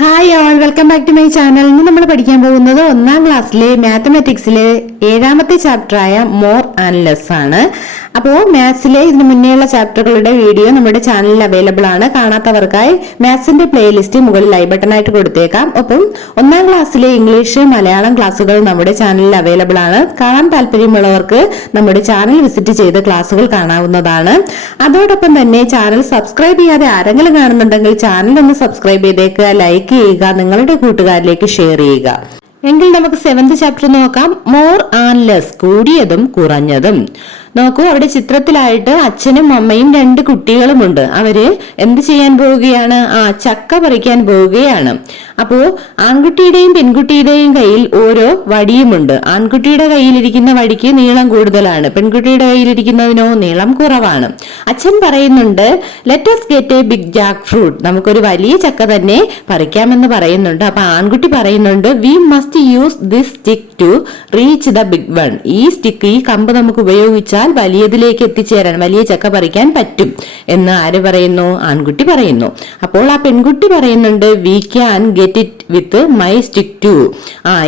Hi all, welcome back to my channel. ഇന്ന് നമ്മൾ പഠിക്കാൻ പോകുന്നത് 1ാം ക്ലാസ്സിലെ മാത്തമാറ്റിക്സിലെ 7ാമത്തെ ചാപ്റ്ററായ മോർ ആൻഡ് ലെസ് ആണ്. അപ്പോൾ മാത്സിലെ ഇതിന് മുന്നേയുള്ള ചാപ്റ്ററുകളുടെ വീഡിയോ നമ്മുടെ ചാനലിൽ അവൈലബിൾ ആണ്. കാണാത്തവർക്കായി മാത്സിന്റെ പ്ലേലിസ്റ്റ് മുകളിൽ ഐ ബട്ടൺ ആയിട്ട് കൊടുത്തേക്കാം. ഒപ്പം 1ാം ക്ലാസ്സിലെ ഇംഗ്ലീഷ്, മലയാളം ക്ലാസ്സുകൾ നമ്മുടെ ചാനലിൽ അവൈലബിൾ ആണ്. കാണാൻ താല്പര്യമുള്ളവർക്ക് നമ്മുടെ ചാനൽ വിസിറ്റ് ചെയ്ത് ക്ലാസ്സുകൾ കാണാവുന്നതാണ്. അതോടൊപ്പം തന്നെ ചാനൽ സബ്സ്ക്രൈബ് ചെയ്യാതെ ആരെങ്കിലും കാണുന്നുണ്ടെങ്കിൽ ചാനൽ ഒന്ന് സബ്സ്ക്രൈബ് ചെയ്തേക്കുക, ലൈക്ക് ചെയ്യുക, നിങ്ങളുടെ കൂട്ടുകാരിലേക്ക് ഷെയർ ചെയ്യുക. എങ്കിൽ നമുക്ക് 7th ചാപ്റ്റർ നോക്കാം. മോർ ആൻഡ് ലെസ്, കൂടിയതും കുറഞ്ഞതും. നോക്കൂ, അവിടെ ചിത്രത്തിലായിട്ട് അച്ഛനും അമ്മയും 2 കുട്ടികളുമുണ്ട്. അവര് എന്ത് ചെയ്യാൻ പോവുകയാണ്? ചക്ക പറിക്കാൻ പോവുകയാണ്. അപ്പോ ആൺകുട്ടിയുടെയും പെൺകുട്ടിയുടെയും കയ്യിൽ ഓരോ വടിയുമുണ്ട്. ആൺകുട്ടിയുടെ കയ്യിലിരിക്കുന്ന വടിക്ക് നീളം കൂടുതലാണ്, പെൺകുട്ടിയുടെ കയ്യിലിരിക്കുന്നതിനോ നീളം കുറവാണ്. അച്ഛൻ പറയുന്നുണ്ട്, let us get a big jackfruit, നമുക്കൊരു വലിയ ചക്ക തന്നെ പറിക്കാമെന്ന് പറയുന്നുണ്ട്. അപ്പൊ ആൺകുട്ടി പറയുന്നുണ്ട്, we must use this stick to reach the big one, ഈ സ്റ്റിക്ക്, ഈ കമ്പ് നമുക്ക് ഉപയോഗിച്ചാൽ വലിയതിലേക്ക് എത്തിച്ചേരാൻ, വലിയ ചക്ക പറിക്കാൻ പറ്റും എന്ന് ആര് പറയുന്നു? ആൺകുട്ടി പറയുന്നു. അപ്പോൾ ആ പെൺകുട്ടി പറയുന്നുണ്ട്, we can get it with my stick too,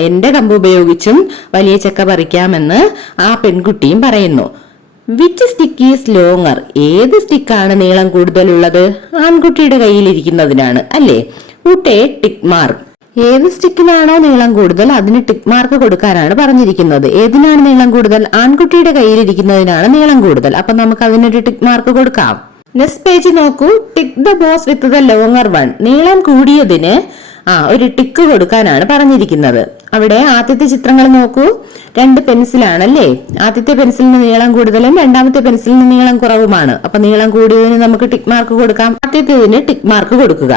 എന്റെ കമ്പ് ഉപയോഗിച്ചും വലിയ ചക്ക പറിക്കാമെന്ന് ആ പെൺകുട്ടിയും പറയുന്നു. വിച്ച് സ്റ്റിക്ക് ഈസ് ലോങ്ങർ, ഏത് സ്റ്റിക്കാണ് നീളം കൂടുതലുള്ളത്? ആൺകുട്ടിയുടെ കയ്യിലിരിക്കുന്നതിനാണ്, അല്ലേ? പുട്ട് എ ടിക്ക് മാർക്ക്, ഏത് സ്റ്റിക്കിനാണോ നീളം കൂടുതൽ അതിന് ടിക്ക് മാർക്ക് കൊടുക്കാനാണ് പറഞ്ഞിരിക്കുന്നത്. ഏതിനാണ് നീളം കൂടുതൽ? ആൺകുട്ടിയുടെ കയ്യിലിരിക്കുന്നതിനാണ് നീളം കൂടുതൽ. അപ്പൊ നമുക്ക് അതിനൊരു ടിക്ക് മാർക്ക് കൊടുക്കാം. നെക്സ്റ്റ് പേജ് നോക്കൂ. Tick the box with the longer one, നീളം കൂടിയതിന് ഒരു ടിക്ക് കൊടുക്കാനാണ് പറഞ്ഞിരിക്കുന്നത്. അവിടെ ആദ്യത്തെ ചിത്രങ്ങൾ നോക്കൂ, 2 പെൻസിലാണല്ലേ. ആദ്യത്തെ പെൻസിലിന് നീളം കൂടുതലും രണ്ടാമത്തെ പെൻസിലിന് നീളം കുറവുമാണ്. അപ്പൊ നീളം കൂടിയതിന് നമുക്ക് ടിക്ക് മാർക്ക് കൊടുക്കാം. ആദ്യത്തേതിന് ടിക്ക് മാർക്ക് കൊടുക്കുക.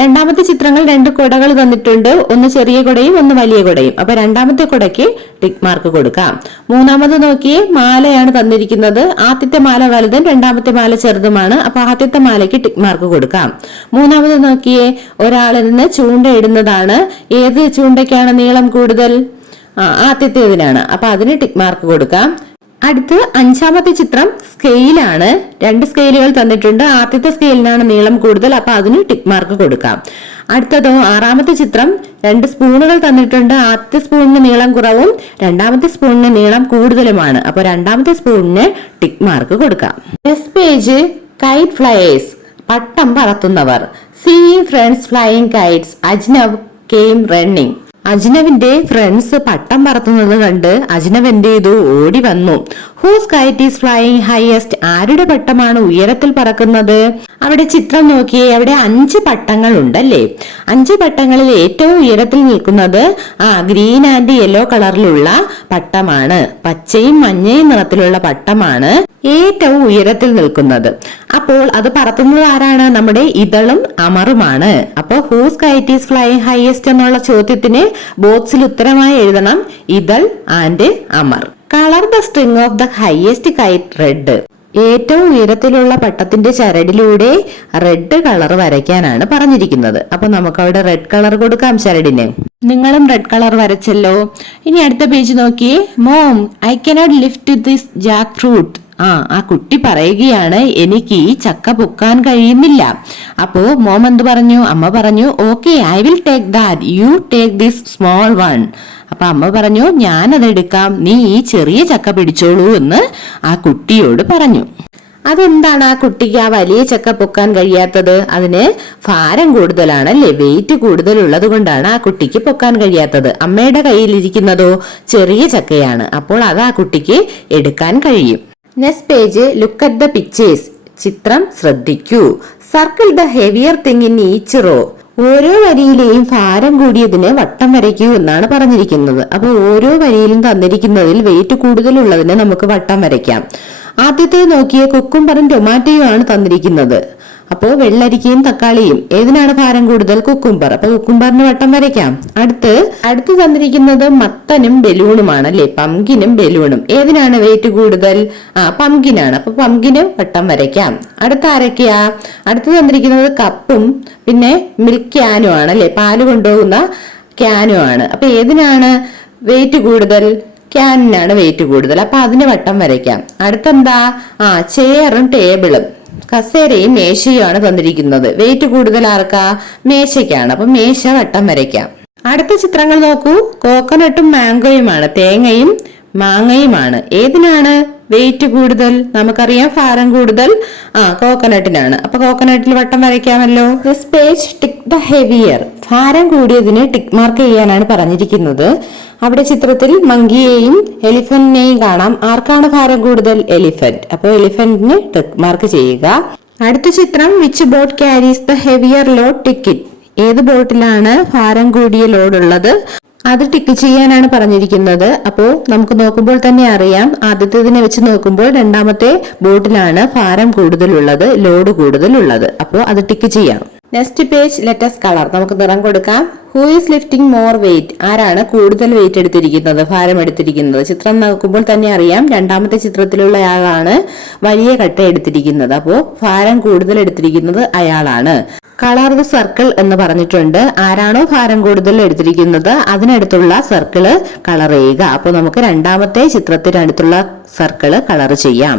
രണ്ടാമത്തെ ചിത്രങ്ങൾ 2 കുടകൾ തന്നിട്ടുണ്ട്, ഒന്ന് ചെറിയ കുടയും ഒന്ന് വലിയ കുടയും. അപ്പൊ രണ്ടാമത്തെ കുടയ്ക്ക് ടിക്ക് മാർക്ക് കൊടുക്കാം. മൂന്നാമത് നോക്കിയേ, മാലയാണ് തന്നിരിക്കുന്നത്. ആദ്യത്തെ മാല വലുതും രണ്ടാമത്തെ മാല ചെറുതുമാണ്. അപ്പൊ ആദ്യത്തെ മാലയ്ക്ക് ടിക്ക് മാർക്ക് കൊടുക്കാം. മൂന്നാമത് നോക്കിയേ, ഒരാളിരുന്ന് ചൂണ്ടയിടുന്നതാണ്. ഏത് ചൂണ്ടയ്ക്കാണ് നീളം കൂടുതൽ? ആദ്യത്തേതിനാണ്. അപ്പൊ അതിന് ടിക്ക് മാർക്ക് കൊടുക്കാം. അടുത്ത് 5ാമത്തെ ചിത്രം സ്കെയിലാണ്. 2 സ്കെയിലുകൾ തന്നിട്ടുണ്ട്. ആദ്യത്തെ സ്കെയിലിനാണ് നീളം കൂടുതൽ, അപ്പൊ അതിന് ടിക്ക് മാർക്ക് കൊടുക്കാം. അടുത്തതോ 6ാമത്തെ ചിത്രം, 2 സ്പൂണുകൾ തന്നിട്ടുണ്ട്. ആദ്യത്തെ സ്പൂണിന് നീളം കുറവും രണ്ടാമത്തെ സ്പൂണിന് നീളം കൂടുതലുമാണ്. അപ്പൊ രണ്ടാമത്തെ സ്പൂണിന് ടിക്ക് മാർക്ക് കൊടുക്കാം. നെക്സ്റ്റ് പേജ്, കൈറ്റ് ഫ്ലയേഴ്സ്, പട്ടം പറത്തുന്നവർ. Seeing friends flying kites, Ajnav came running. അജ്നവിന്റെ ഫ്രണ്ട്സ് പട്ടം പറത്തുന്നത് കണ്ട് അജ്നവ് എന്ത് ചെയ്തു? ഓടി വന്നു. Whose kite is flying highest, ആരുടെ പട്ടമാണ് ഉയരത്തിൽ പറക്കുന്നത്? അവിടെ ചിത്രം നോക്കിയേ, അവിടെ 5 പട്ടങ്ങൾ ഉണ്ടല്ലേ. 5 പട്ടങ്ങളിൽ ഏറ്റവും ഉയരത്തിൽ നിൽക്കുന്നത് ഗ്രീൻ ആൻഡ് യെല്ലോ കളറിലുള്ള പട്ടമാണ്. പച്ചയും മഞ്ഞയും നിറത്തിലുള്ള പട്ടമാണ് ഏറ്റവും ഉയരത്തിൽ നിൽക്കുന്നത്. അപ്പോൾ അത് പറത്തുന്നത് ആരാണ്? നമ്മുടെ ഇതളും അമറുമാണ്. അപ്പൊ whose kite is flying highest എന്നുള്ള ചോദ്യത്തിന് ബോക്സിൽ ഉത്തരമായി എഴുതണം Ithal and Amar. Colour the string of the highest kite red, ഏറ്റവും ഉയരത്തിലുള്ള പട്ടത്തിന്റെ ചരടിലൂടെ റെഡ് കളർ വരയ്ക്കാനാണ് പറഞ്ഞിരിക്കുന്നത്. അപ്പൊ നമുക്ക് അവിടെ റെഡ് കളർ കൊടുക്കാം ചരടിന്. നിങ്ങളും റെഡ് കളർ വരച്ചല്ലോ. ഇനി അടുത്ത പേജ് നോക്കിയേ. Mom, I cannot lift this Jack fruit, ആ കുട്ടി പറയുകയാണ്, എനിക്ക് ഈ ചക്ക പൊക്കാൻ കഴിയുന്നില്ല. അപ്പോ മോം എന്ത് പറഞ്ഞു? അമ്മ പറഞ്ഞു, okay I will take that, you take this small one. അപ്പൊ അമ്മ പറഞ്ഞു, ഞാൻ അതെടുക്കാം, നീ ഈ ചെറിയ ചക്ക പിടിച്ചോളൂ എന്ന് ആ കുട്ടിയോട് പറഞ്ഞു. അതെന്താണ് ആ കുട്ടിക്ക് ആ വലിയ ചക്ക പൊക്കാൻ കഴിയാത്തത്? അതിന് ഭാരം കൂടുതലാണല്ലേ, വെയിറ്റ് കൂടുതലുള്ളത് കൊണ്ടാണ് ആ കുട്ടിക്ക് പൊക്കാൻ കഴിയാത്തത്. അമ്മയുടെ കയ്യിലിരിക്കുന്നതോ ചെറിയ ചക്കയാണ്. അപ്പോൾ അത് ആ കുട്ടിക്ക് എടുക്കാൻ കഴിയും. Next page, look at the pictures, ചിത്രം ശ്രദ്ധിക്കൂ. Circle the heavier thing in each raw, ഓരോ വരിയിലെയും ഭാരം കൂടിയതിന് വട്ടം വരയ്ക്കൂ എന്നാണ് പറഞ്ഞിരിക്കുന്നത്. അപ്പൊ ഓരോ വരിയിലും തന്നിരിക്കുന്നതിൽ വെയിറ്റ് കൂടുതലുള്ളതിന് നമുക്ക് വട്ടം വരയ്ക്കാം. ആദ്യത്തെ നോക്കിയ കുക്കുംബറും ടൊമാറ്റോയും ആണ് തന്നിരിക്കുന്നത്. അപ്പോ വെള്ളരിക്കയും തക്കാളിയും, ഏതിനാണ് ഭാരം കൂടുതൽ? കുക്കുംബർ. അപ്പൊ കുക്കുംബറിന് വട്ടം വരയ്ക്കാം. അടുത്ത് തന്നിരിക്കുന്നത് മത്തനും ബലൂണുമാണ് അല്ലെ, പംകിനും ബലൂണും. ഏതിനാണ് വെയിറ്റ് കൂടുതൽ? പംകിനാണ്. അപ്പൊ പംകിന് വട്ടം വരയ്ക്കാം. അടുത്ത ആരൊക്കെയാ? അടുത്ത് തന്നിരിക്കുന്നത് കപ്പും പിന്നെ മിൽക്ക് ക്യാനും ആണ് അല്ലെ, പാല് കൊണ്ടുപോകുന്ന ക്യാനും ആണ്. അപ്പൊ ഏതിനാണ് വെയിറ്റ് കൂടുതൽ? ക്യാനിനാണ് വെയിറ്റ് കൂടുതൽ. അപ്പൊ അതിന് വട്ടം വരയ്ക്കാം. അടുത്തെന്താ? ചെയറും ടേബിളും. കസേരയും മേശയുമാണ് തന്നിരിക്കുന്നത്. വെയിറ്റ് കൂടുതൽ ആർക്കാ? മേശയ്ക്കാണ്. അപ്പൊ മേശ വട്ടം വരയ്ക്കാം. അടുത്ത ചിത്രങ്ങൾ നോക്കൂ. കോക്കനട്ടും മാംഗോയുമാണ്, തേങ്ങയും മാങ്ങയുമാണ്. ഏതിനാണ് വെയിറ്റ് കൂടുതൽ? നമുക്കറിയാം ഭാരം കൂടുതൽ കോക്കനട്ടിനാണ്. അപ്പൊ കോക്കനട്ടിൽ വട്ടം വരയ്ക്കാമല്ലോ. This page tick the heavier. ഭാരം കൂടിയതിന് ടിക്ക് മാർക്ക് ചെയ്യാനാണ് പറഞ്ഞിരിക്കുന്നത്. അവിടെ ചിത്രത്തിൽ മങ്കിയെയും എലിഫന്റിനെയും കാണാം. ആർക്കാണ് ഭാരം കൂടുതൽ? എലിഫന്റ്. അപ്പോൾ എലിഫന്റിന് ടിക്ക് മാർക്ക് ചെയ്യുക. അടുത്ത ചിത്രം which boat carries the heavier load? Ticket. ഏത് ബോട്ടിലാണ് ഭാരം കൂടിയ ലോഡ് ഉള്ളത്? അത് ടിക്ക് ചെയ്യാനാണ് പറഞ്ഞിരിക്കുന്നത്. അപ്പോൾ നമുക്ക് നോക്കുമ്പോൾ തന്നെ അറിയാം, ആദ്യത്തേതിനെ വെച്ച് നോക്കുമ്പോൾ രണ്ടാമത്തെ ബോട്ടിലാണ് ഭാരം കൂടുതലുള്ളത്, ലോഡ് കൂടുതലുള്ളത്. അപ്പോൾ അത് ടിക്ക് ചെയ്യാം. Next page let's colour. നമുക്ക് നിറം കൊടുക്കാം. Who is lifting more wait? ആരാണ് കൂടുതൽ വെയിറ്റ് എടുത്തിരിക്കുന്നത്, ഭാരം എടുത്തിരിക്കുന്നത്? ചിത്രം നോക്കുമ്പോൾ തന്നെ അറിയാം, രണ്ടാമത്തെ ചിത്രത്തിലുള്ള ആളാണ് വലിയ കട്ട എടുത്തിരിക്കുന്നത്. അപ്പോൾ ഭാരം കൂടുതൽ എടുത്തിരിക്കുന്നത് അയാളാണ്. കളർ ദ സർക്കിൾ എന്ന് പറഞ്ഞിട്ടുണ്ട്. ആരാണോ ഭാരം കൂടുതൽ എടുത്തിരിക്കുന്നത് അതിനടുത്തുള്ള സർക്കിള് കളർ ചെയ്യുക. അപ്പോൾ നമുക്ക് രണ്ടാമത്തെ ചിത്രത്തിനടുത്തുള്ള സർക്കിള് കളർ ചെയ്യാം.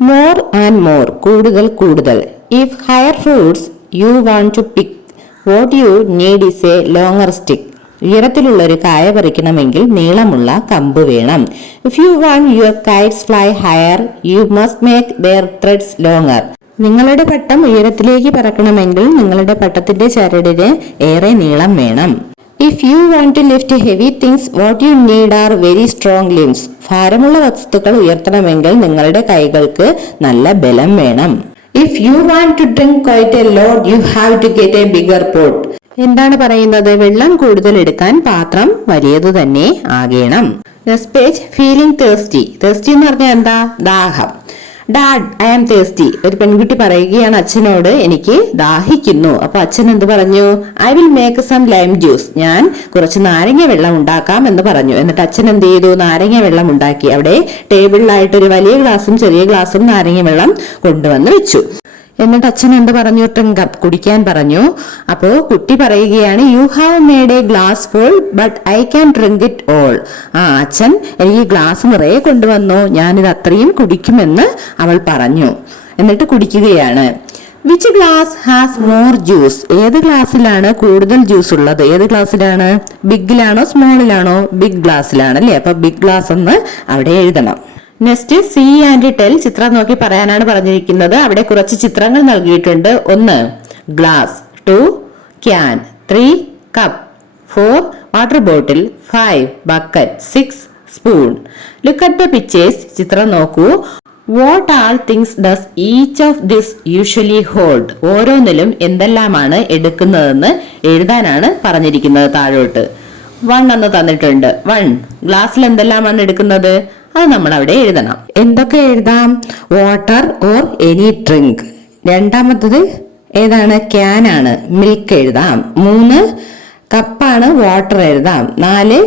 മോർ ആൻഡ് മോർ, കൂടുതൽ കൂടുതൽ. If higher fruits you want to pick, what you need is a longer stick. ഉയരത്തിലുള്ള ഒരു കായ പറിക്കണമെങ്കിൽ നീളമുള്ള കമ്പ് വേണം. If you want your kites fly higher you must make their threads longer. നിങ്ങളുടെ പട്ടം ഉയരത്തിലേക്ക് പറക്കണമെങ്കിൽ നിങ്ങളുടെ പട്ടത്തിന്റെ ചരടിന് ഏറെ നീളം വേണം. If you want to lift heavy things what you need are very strong limbs. ഭാരമുള്ള വസ്തുക്കൾ ഉയർത്തണമെങ്കിൽ നിങ്ങളുടെ കൈകൾക്ക് നല്ല ബലം വേണം. If you want to drink quite a load you have to get a bigger pot. എന്താണ് പറയുന്നത്? വെള്ളം കൂടുതൽ എടുക്കാൻ പാത്രം വലിയത് തന്നെ ആകണം. Next page feeling thirsty. Thirsty എന്ന് പറഞ്ഞാൽ എന്താ? ദാഹം. Dad I am thirsty. ഒരു പെൺകുട്ടി പറയുകയാണ് അച്ഛനോട്, എനിക്ക് ദാഹിക്കുന്നു. അപ്പൊ അച്ഛൻ എന്ത് പറഞ്ഞു? I will make some lime juice. ഞാൻ കുറച്ച് നാരങ്ങ വെള്ളം ഉണ്ടാക്കാം എന്ന് പറഞ്ഞു. എന്നിട്ട് അച്ഛൻ എന്ത് ചെയ്തു? നാരങ്ങ വെള്ളം ഉണ്ടാക്കി. അവിടെ ടേബിളിലായിട്ട് ഒരു വലിയ ഗ്ലാസും ചെറിയ ഗ്ലാസും നാരങ്ങ വെള്ളം കൊണ്ടുവന്ന് വെച്ചു. എന്നിട്ട് അച്ഛൻ എന്ത് പറഞ്ഞു? ഡ്രിങ്ക് അപ്പ്, കുടിക്കാൻ പറഞ്ഞു. അപ്പോ കുട്ടി പറയുകയാണ്, you have made A glass full but I can drink it all. അച്ഛൻ എനിക്ക് ഗ്ലാസ് നിറയെ കൊണ്ടുവന്നു, ഞാനിത് അത്രയും കുടിക്കുമെന്ന് അവൾ പറഞ്ഞു. എന്നിട്ട് കുടിക്കുകയാണ്. Which glass has more juice? ഏത് ഗ്ലാസ്സിലാണ് കൂടുതൽ ജ്യൂസ് ഉള്ളത്? ഏത് ഗ്ലാസ്സിലാണ്? ബിഗിലാണോ സ്മോളിലാണോ? ബിഗ് ഗ്ലാസ്സിലാണ് അല്ലേ? അപ്പൊ ബിഗ് ഗ്ലാസ് എന്ന് അവിടെ എഴുതണം. Next C and tell. ചിത്രം നോക്കി പറയാനാണ് പറഞ്ഞിരിക്കുന്നത്. അവിടെ കുറച്ച് ചിത്രങ്ങൾ നൽകിയിട്ടുണ്ട്. 1 glass, 2 can, 3 cup, 4 water bottle, 5 bucket, 6 spoon. Look at the pictures. ചിത്രം നോക്കൂ. What all things does each of this usually hold? ഓരോന്നിലും എന്തെല്ലാമാണ് എടുക്കുന്നതെന്ന് എഴുതാനാണ് പറഞ്ഞിരിക്കുന്നത്. താഴോട്ട് 1 എന്ന് തന്നിട്ടുണ്ട്. 1 ഗ്ലാസ്സിൽ എന്തെല്ലാമാണ് എടുക്കുന്നത്? അത് നമ്മൾ അവിടെ എഴുതണം. എന്തൊക്കെ എഴുതാം? Water or any drink. രണ്ടാമത്തത് ഏതാണ്? ക്യാൻ ആണ്, മിൽക്ക് എഴുതാം. 3 കപ്പാണ്, വാട്ടർ എഴുതാം. 4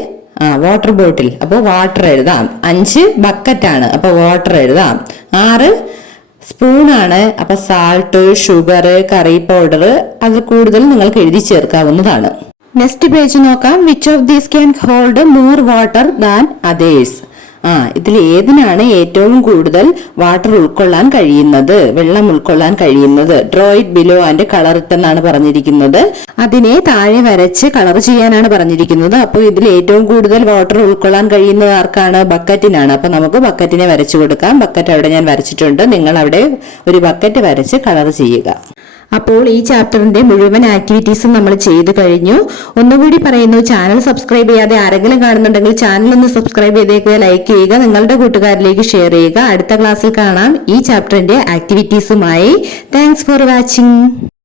വാട്ടർ ബോട്ടിൽ, അപ്പോൾ വാട്ടർ എഴുതാം. 5 ബക്കറ്റ് ആണ്, അപ്പൊ വാട്ടർ എഴുതാം. 6 സ്പൂൺ ആണ്, അപ്പൊ സാൾട്ട്, ഷുഗർ, കറി പൗഡർ അത് കൂടുതൽ നിങ്ങൾക്ക് എഴുതി ചേർക്കാവുന്നതാണ്. നെക്സ്റ്റ് പേജ് നോക്കാം. Which of these can hold more water than others? ഇതിൽ ഏതിനാണ് ഏറ്റവും കൂടുതൽ വാട്ടർ ഉൾക്കൊള്ളാൻ കഴിയുന്നത്, വെള്ളം ഉൾക്കൊള്ളാൻ കഴിയുന്നത്? Draw it below and colour it എന്നാണ് പറഞ്ഞിരിക്കുന്നത്. അതിനെ താഴെ വരച്ച് കളർ ചെയ്യാനാണ് പറഞ്ഞിരിക്കുന്നത്. അപ്പോൾ ഇതിൽ ഏറ്റവും കൂടുതൽ വാട്ടർ ഉൾക്കൊള്ളാൻ കഴിയുന്നത് ആർക്കാണ്? ബക്കറ്റിനാണ്. അപ്പൊ നമുക്ക് ബക്കറ്റിനെ വരച്ചു കൊടുക്കാം. ബക്കറ്റ് അവിടെ ഞാൻ വരച്ചിട്ടുണ്ട്. നിങ്ങൾ അവിടെ ഒരു ബക്കറ്റ് വരച്ച് കളർ ചെയ്യുക. അപ്പോൾ ഈ ചാപ്റ്ററിന്റെ മുഴുവൻ ആക്ടിവിറ്റീസും നമ്മൾ ചെയ്തു കഴിഞ്ഞു. ഒന്നുകൂടി പറയുന്നു, ചാനൽ സബ്സ്ക്രൈബ് ചെയ്യാതെ ആരെങ്കിലും കാണുന്നുണ്ടെങ്കിൽ ചാനൽ ഒന്ന് സബ്സ്ക്രൈബ് ചെയ്തേക്കുക, ലൈക്ക് ചെയ്യുക, നിങ്ങളുടെ കൂട്ടുകാരിലേക്ക് ഷെയർ ചെയ്യുക. അടുത്ത ക്ലാസ്സിൽ കാണാം ഈ ചാപ്റ്ററിന്റെ ആക്ടിവിറ്റീസുമായി. Thanks for watching.